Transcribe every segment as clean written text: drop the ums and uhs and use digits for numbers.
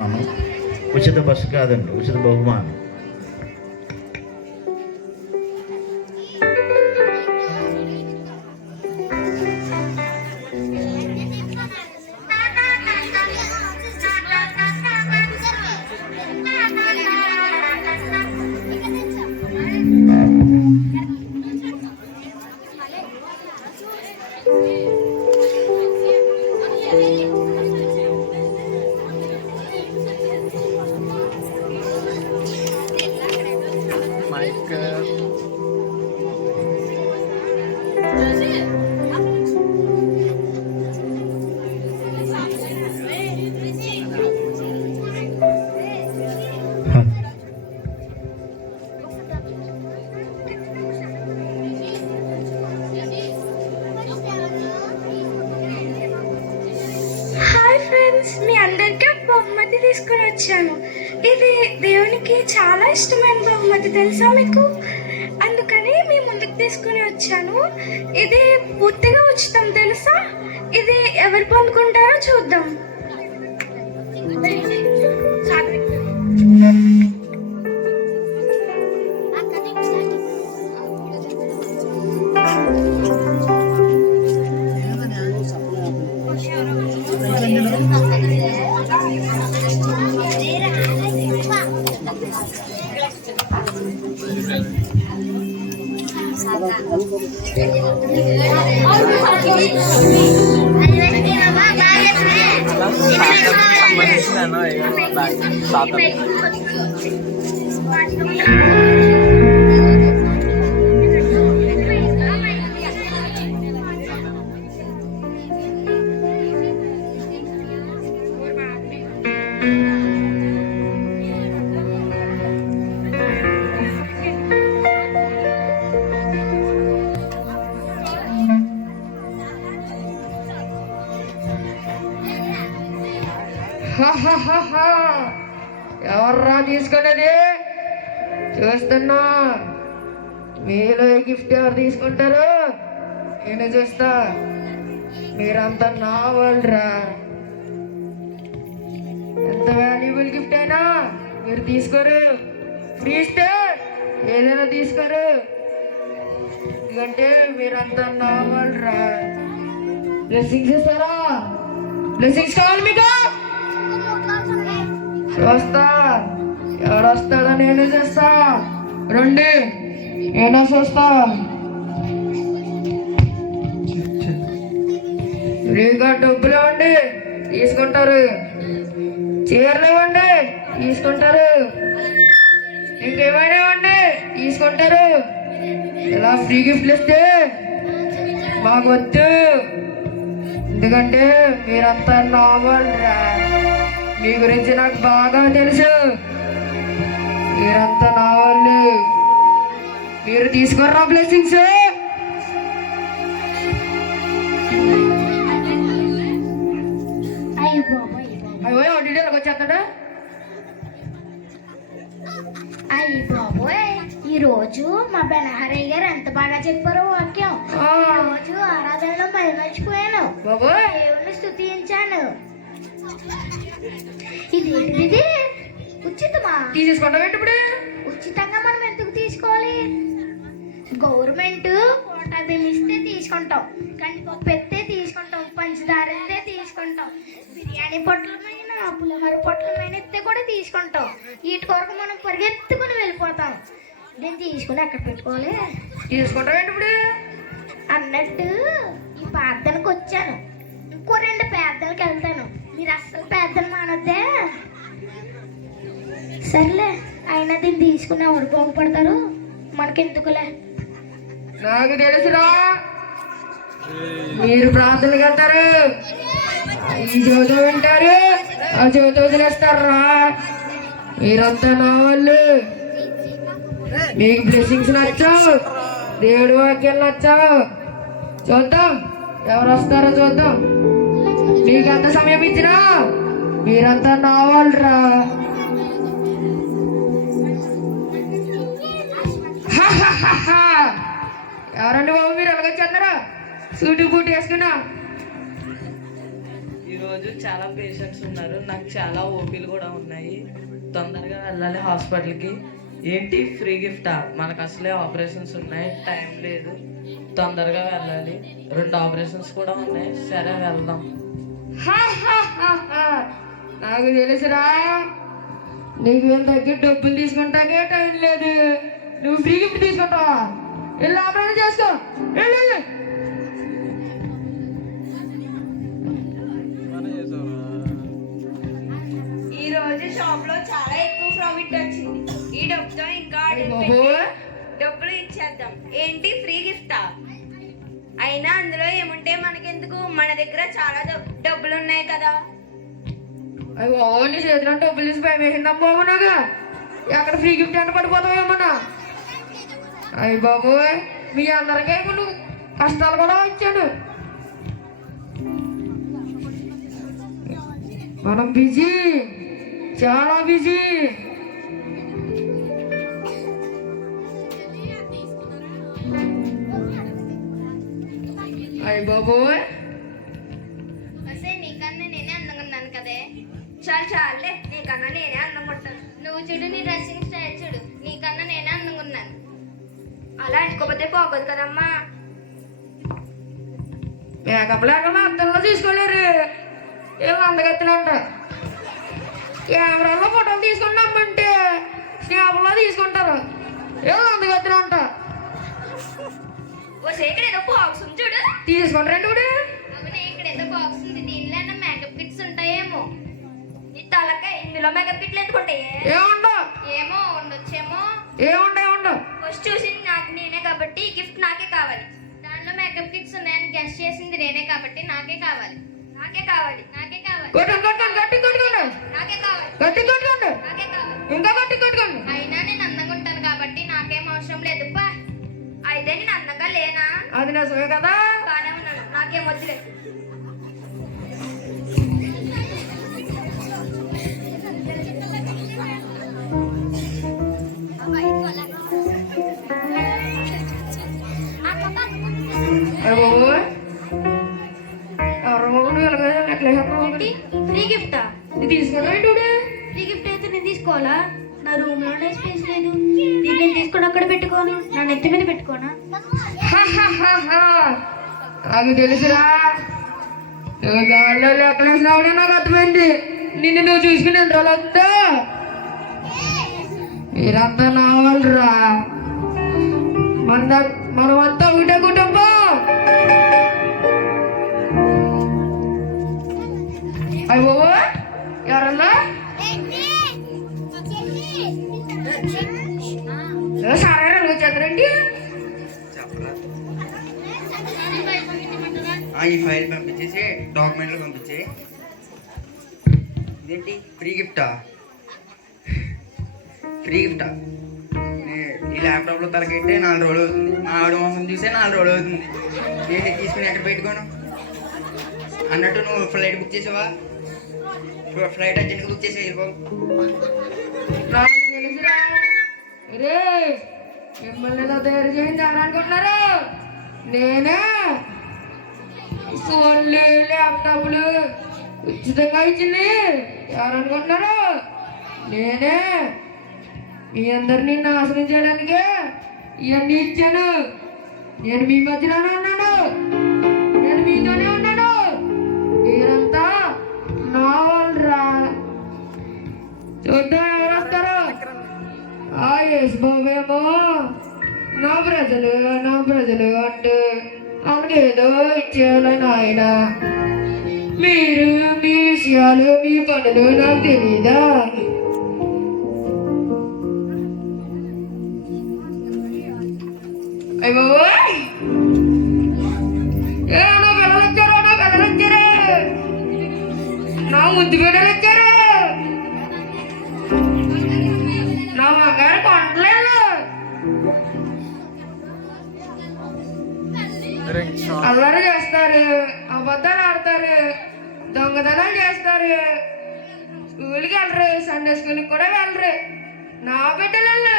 ఉచిత బస్సు కాదండి, ఉచిత బహుమానం. మీ అందరికీ బహుమతి తీసుకుని వచ్చాను. ఇది దేవునికి చాలా ఇష్టమైన బహుమతి, తెలుసా మీకు? అందుకని మీ ముందుకు తీసుకుని వచ్చాను. ఇది పూర్తిగా ఉచితం, తెలుసా? ఇది ఎవరు పొందుకుంటారో చూద్దాం. ఎవర్రా తీసుకునేది? చూస్తున్నా. మీలో గిఫ్ట్ ఎవరు తీసుకుంటారు? నేను చూస్తా. మీరంతా నా వాళ్ళరా. ఎంత వాల్యుబుల్ గిఫ్ట్ అయినా మీరు తీసుకోరు. ఫ్రీ ఇస్తే ఏదైనా తీసుకోరు. ఎందుకంటే మీరంతా నా వాళ్ళరా. బ్లెస్సింగ్స్ ఇస్తారా? బ్లెస్సింగ్స్ కావాలి మీకు? చూస్తా. ఎవడొస్తాడో నేను చూస్తా. రండి, నేనే చూస్తా. ఫ్రీగా డబ్బులు ఇవ్వండి, తీసుకుంటారు. చీరలు ఇవ్వండి, తీసుకుంటారు. ఇంకేమైనా ఇవ్వండి, తీసుకుంటారు. ఇలా ఫ్రీ గిఫ్ట్లు ఇస్తే మాకు వద్దు. ఎందుకంటే మీరంతా నావల్రా. మీ గురించి నాకు బాగా తెలుసు. మీరంతా నా వాళ్ళు. మీరు తీసుకోర్రా బ్లెస్సింగ్స్. అయ్యో డీటెయిల్కి వచ్చేస్తాడా? అయ్యి బాబోయ్, ఈ రోజు మా బెనహరయ్య గారు ఎంత బాగా చెప్పారో వాక్యం. ఈ రోజు ఆరాధనలో మర్చిపోయాను. దేవుణ్ణి స్తుతించాను. ఇది ఉచితమా? తీసేసుకుంటాం. ఇప్పుడు ఉచితంగా మనం ఎందుకు తీసుకోవాలి? గవర్నమెంట్ కోటా ఇస్తే తీసుకుంటాం, కందిపప్పు ఎత్తే తీసుకుంటాం, పంచదార ఎత్తే తీసుకుంటాం, బిర్యానీ పొట్లమైన పులిహోర పొట్లమైన ఎత్తే కూడా తీసుకుంటాం. వీటి కొరకు మనం పరిగెత్తుకుని వెళ్ళిపోతాం. నేను తీసుకుని ఎక్కడ పెట్టుకోవాలి? తీసుకుంటాం. ఇప్పుడు అన్నట్టు ఈ ప్రార్థనకు వచ్చాను. ఇంకో 2 ప్రార్థనలకు వెళ్తాను. మీరు అస్సలు ప్రార్థన మానొద్దే. సర్లే, అయినా దీన్ని తీసుకుని ఎవరు బాగుపడతారు? మనకెందుకులే. నాకు తెలుసురా. మీరు ప్రార్థనకి వెళ్తారు, ఈ జ్యోతి వింటారు, ఆ జ్యోతి వదిలేస్తారా. మీరంతా నా వాళ్ళు. మీకు బ్లెస్సింగ్స్ నచ్చావు, దేవుడి వాక్యాలు నచ్చావు. చూద్దాం ఎవరు వస్తారో చూద్దాం. మీకు ఎంత సమయం ఇచ్చినా మీరంతా నా వాళ్ళరా. ఎవరండి బాబు మీరు ఎలాగొచ్చేస్తున్నారా? సూటు బూటు వేసుకున్నా. ఈరోజు చాలా పేషెంట్స్ ఉన్నారు. నాకు చాలా ఓపీలు కూడా ఉన్నాయి. తొందరగా వెళ్ళాలి హాస్పిటల్కి. ఏంటి ఫ్రీ గిఫ్టా? మనకు అసలే ఆపరేషన్స్ ఉన్నాయి, టైం లేదు. తొందరగా వెళ్ళాలి. 2 ఆపరేషన్స్ కూడా ఉన్నాయి. సరే వెళ్దాం. నాకు తెలుసురా, నీకు వీళ్ళ దగ్గర డబ్బులు తీసుకుంటాకే టైం లేదు. నువ్వు ఫ్రీ గిఫ్ట్ తీసుకుంటావా? వెళ్ళి ఆపరేషన్ చేసుకో. వెళ్ళు. ఈ రోజు షాప్ లో చాలా ఎక్కువ ప్రాఫిట్ వచ్చింది. ఈ డబ్బుతో ఇంకా డబ్బులు ఇచ్చేద్దాం. ఏంటి ఫ్రీ గిఫ్టా? అయినా అందులో ఏముంటే మనకెందుకు, మన దగ్గర చాలా డబ్బులు ఉన్నాయి కదా. అయ్యో నీ చేతిలో డబ్బులు తీసి భయం వేసిందమ్మా నాగా. ఎక్కడ ఫ్రీ గిఫ్ట్ అంటే పడిపోతావేమన్నా? అయ్య బాబు, మీ అందరికీ ఇప్పుడు కష్టాలు కూడా వచ్చాడు. మనం బిజీ, చాలా బిజీ. అయ్య బాబోయ్, నీకన్నా నేనే అందంగా ఉన్నాను కదే. చాలే, నీకన్నా నేనే అందంగా ఉంటాను. నువ్వు చూడు, నీ డ్రెస్సింగ్ స్టైల్ చూడు, నీకన్నా నేనే అందంగా ఉన్నాను. అలా అనుకోపోతే పోకూడదు కదమ్మా. మేకప్ లేకుండా అర్థంలో తీసుకోలేరు. ఏం అందగెత్తినంట. కెమెరాలో ఫోటోలు తీసుకున్నామంటే స్నాప్లో తీసుకుంటారు. ఏం అందగెత్తినంట. ఇక్కడ ఏదో బాక్స్ ఉంది చూడు. తీసుకుంటారండి ఇప్పుడు. అవునే, ఇక్కడ ఏదో బాక్స్ ఉంది. దీనిలో మేకప్ కిట్స్ ఉంటాయేమో. నీ తలకాయ ఇందులో మేకప్ కిట్లు ఎందుకు ఉంటాయి? ఏముండవు. ఏమో ఉండొచ్చేమో. ఏముండవు. ఫస్ట్ చూసింది నాకు నేనే కాబట్టి ఈ గిఫ్ట్ నాకే కావాలి. దానిలో మేకప్ కిట్స్ ఉన్నాయని గెస్ట్ చేసింది నేనే కాబట్టి నాకే కావాలి. నాకే కావాలి. నాకే కావాలి. కొట్టుకోండి, గట్టి కొట్టుకోండి, నాకే కావాలి. గట్టి కొట్టుకోండి, నాకే కావాలి. ఇంకా గట్టి కొట్టుకోండి. అయినా నేను అందంగా ఉంటాను కాబట్టి నాకేం అవసరం లేదు. పా, అయితే నేను అందంగా లేనా? అది నిజమే కదా. బానే ఉన్నాను, నాకేం వద్దులేదు. ఫ్రీ గిఫ్టా? తీసుకున్నాడు. ఫ్రీ గిఫ్ట్ అయితే నేను తీసుకోవాలా? నా రూమ్ లోనే స్పేస్ లేదు. దీన్ని తీసుకొని అక్కడ పెట్టుకోను, నా నెత్తి మీద పెట్టుకోనా? నాకు తెలుసురా, నువ్వు గాల్లో లెక్కలేసినావుడే. నాకు అర్థమైంది. నిన్ను నువ్వు చూసుకుని ఎంత రోజులు వస్తా. మీరంతా నా వాళ్ళురా. మనమంతా ఒకటే కుటుంబం. అయ్యో ఎవరన్నా సరే నువ్వు చదరండి. ఈ ఫైల్ పంపించేసి డాక్యుమెంట్లు పంపించే. ఇదేంటి ఫ్రీ గిఫ్టా? ఫ్రీ గిఫ్టా? ఈ ల్యాప్టాప్లో తలకెట్టే 4 రోజులు అవుతుంది. మా ఆవిడ మొహం చూసే 4 రోజులు అవుతుంది. ఏంటి తీసుకుని ఎక్కడ పెట్టుకోను అన్నట్టు. నువ్వు ఫ్లైట్ బుక్ చేసావా? ఫ్లైట్ అర్జెంట్గా బుక్ చేసి వెళ్ళిపో. నాకు తెలుసురా. రే, మిమ్మల్ని ఇలా తయారు చేయింది ఎవరనుకుంటున్నారు? నేనే. ఫోన్లు, ల్యాప్టాప్లు ఉచితంగా ఇచ్చింది ఎవరనుకుంటున్నారు? నేనే. మీ అందరినీ నాశనం చేయడానికి ఇవన్నీ ఇచ్చాను. నేను మీ మధ్యలోనే ఉన్నాను. నేను మీతోనే ఉన్నాను. మీరంతా నా వాళ్ళురా. చూద్దాం ఎవరు వస్తారో. ఆ యేసు బాబేమో నా ప్రజలు అంటూ అలాగేదో ఇచ్చేయాలని ఆయన. మీరు మీ విషయాలు, మీ పనులు నాకు తెలీదా? అయ్యో నా పిల్లలు వచ్చారు. నా ముద్దు బిడ్డలు వచ్చారు. నా మగారు కొండలేదు. అల్లరి చేస్తారు, అబద్ధాలు ఆడతారు, దొంగతనాలు చేస్తారు, స్కూల్కి వెళ్ళరు, సండే స్కూల్కి కూడా వెళ్ళరు. నా బిడ్డలు,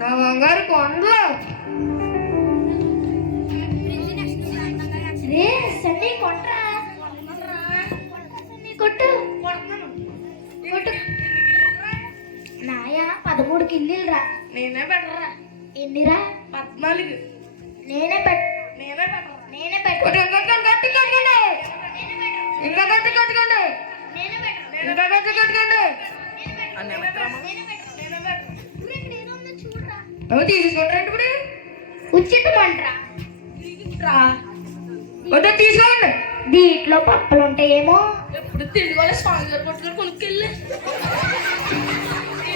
నా బంగారు కొండలు. రే సండే కొంట్రా. కొట్టు కొట్టు. నాయ 13 కిల్లీలు రా. నేనే పెట్టరా ఎన్నిరా? 14. నేనే పెట్ట నేనే పెట్టరా నేనే పెట్ట గట్టి కట్టుకోండి. ఇంకా గట్టి కట్టుకోండి. నేనే పెట్ట ఇంకా గట్టి కట్టుకోండి. చూడరా. అవి తీసుకుంటారండి ఇప్పుడు ఉచితమంటరా? వద్ద తీసుకోండి. దీంట్లో పప్పులు ఉంటాయేమో. ఎప్పుడు తిండి వాళ్ళ స్పాన్సర్ కొట్టుకొని కొనుక్కెళ్ళి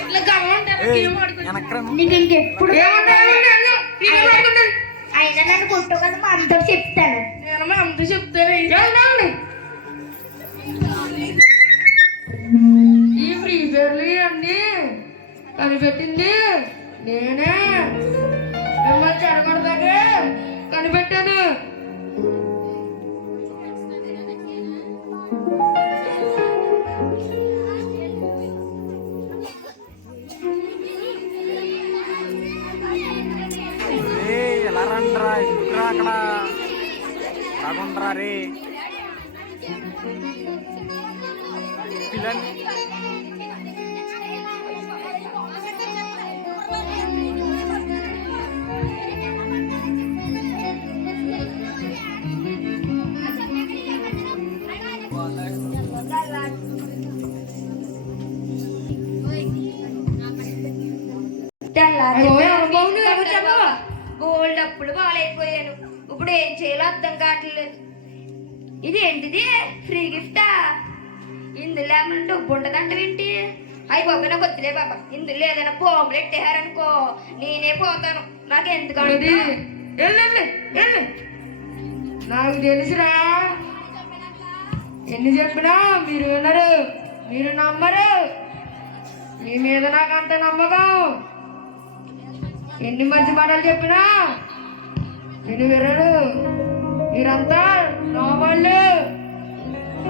ఇట్లా గమనం ఉంటారు. ఏం ఆడుకుంటారు నీకు ఇంకెప్పుడు ఏమంటారు? అయినా నన్ను కొట్టు కదా మా అమ్మతో చెప్తాను. నేను మా అమ్మతో చెప్తాను. ఈ ఫ్రీ ఫైర్లు అన్నీ కనిపెట్టింది నేనే. మిమ్మల్ని చెడగొడతానే కనిపెట్టాను. ఎలా రండ్రా ఎందుకురా అక్కడ రాకుండ్రా రే పిల్లని గోల్డ్ అప్పుడు బాగాలేకపోయాను. ఇప్పుడు ఏం చేయాలో అర్థం కావట్లేదు. ఇది ఏంటిది? ఫ్రీ గిఫ్టా? ఇందులో ఏమన్నా డబ్బు ఉండదంట ఏంటి? అయ్యి బాబా నాకు వద్దులే బాబా. ఇందులో ఏదైనా బాంబులు ఎట్టేయారనుకో నేనే పోతాను. నాకు ఎందుకంటే నాకు తెలుసురా. ఎన్ని చెప్పినా మీరు వినరు, మీరు నమ్మరు. మీ మీద నాకు అంత నమ్మకం. ఎన్ని మంచి మాటలు చెప్పినా నేను వినరు. మీరంతా నా వాళ్ళు.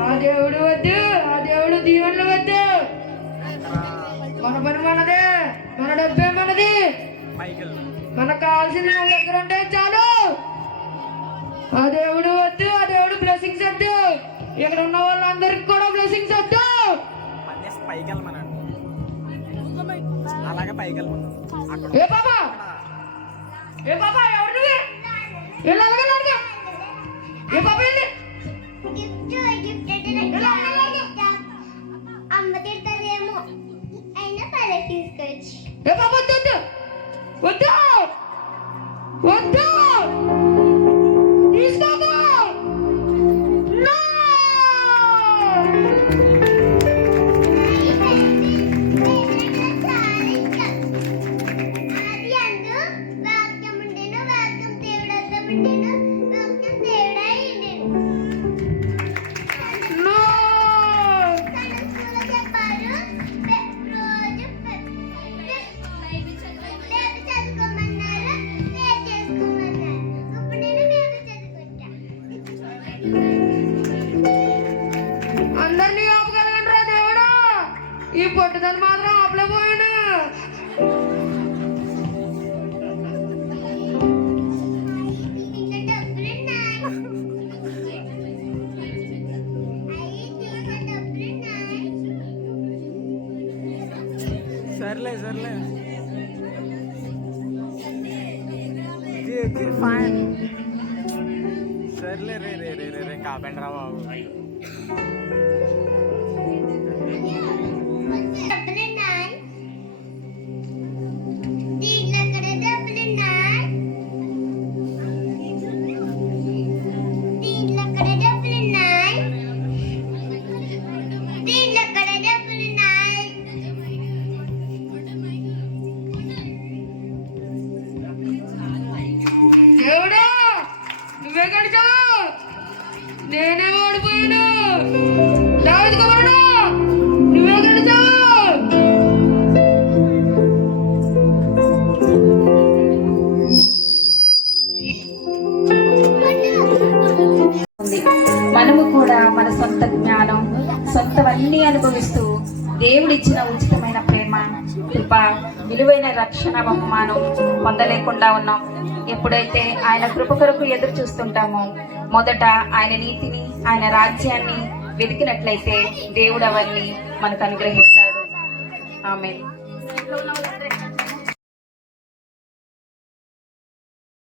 ఆ దేవుడు వద్దు, ఆ దేవుడు దీవెనలు వద్దు. మన పని మనదే, మన డబ్బే మనది. మనకు కావాల్సింది మన దగ్గర ఉంటే చాలు. ఆ దేవుడు వద్దు, ఆ దేవుడు బ్లెస్సింగ్స్ వద్దు. ఇక్కడ ఉన్న వాళ్ళందరికి కూడా బ్లెస్సింగ్స్ వద్దు. పైకి వెళ్ళమన్నాడు, అలాగే పైకి వెళ్ళమన్నాడు. ఏ బాబా, ఏ బాబా, ఎవరు నువ్వే? ఎలా అలాగే ఏ బాబా వెళ్ళి అమ్మ తిడతాదేమో అయినా పల్లె తీసుకొచ్చి. ఏ బాబా వద్దు వద్దు వద్దు తీసుకోబో. అందరినీ ఆపగలగండి రా దేవుడా. ఈ పొట్టుదని మాత్రం ఆపలేకపోయాడు. సర్లే సర్లే ఫైన్. సర్లే రే రే రే రే రే కాపండి రా బాబు. దేవుడా నువ్వే గడిచావు, నేనే ఓడిపోయాను. దావీదు కుమారుడా నువ్వే గడిచావు. మనము కూడా మన సొంత జ్ఞానం సొంతవన్నీ అనుభవిస్తూ దేవుడిచ్చిన ఉచితమైన ప్రేమ కృప విలువైన రక్షణ బహుమానం పొందలేకుండా ఉన్నాం. ఎప్పుడైతే ఆయన కృప కొరకు ఎదురు చూస్తుంటామో మొదట ఆయన నీతిని ఆయన రాజ్యాన్ని వెతికినట్లయితే దేవుడు అవన్నీ మనకు అనుగ్రహిస్తాడు. ఆమేన్.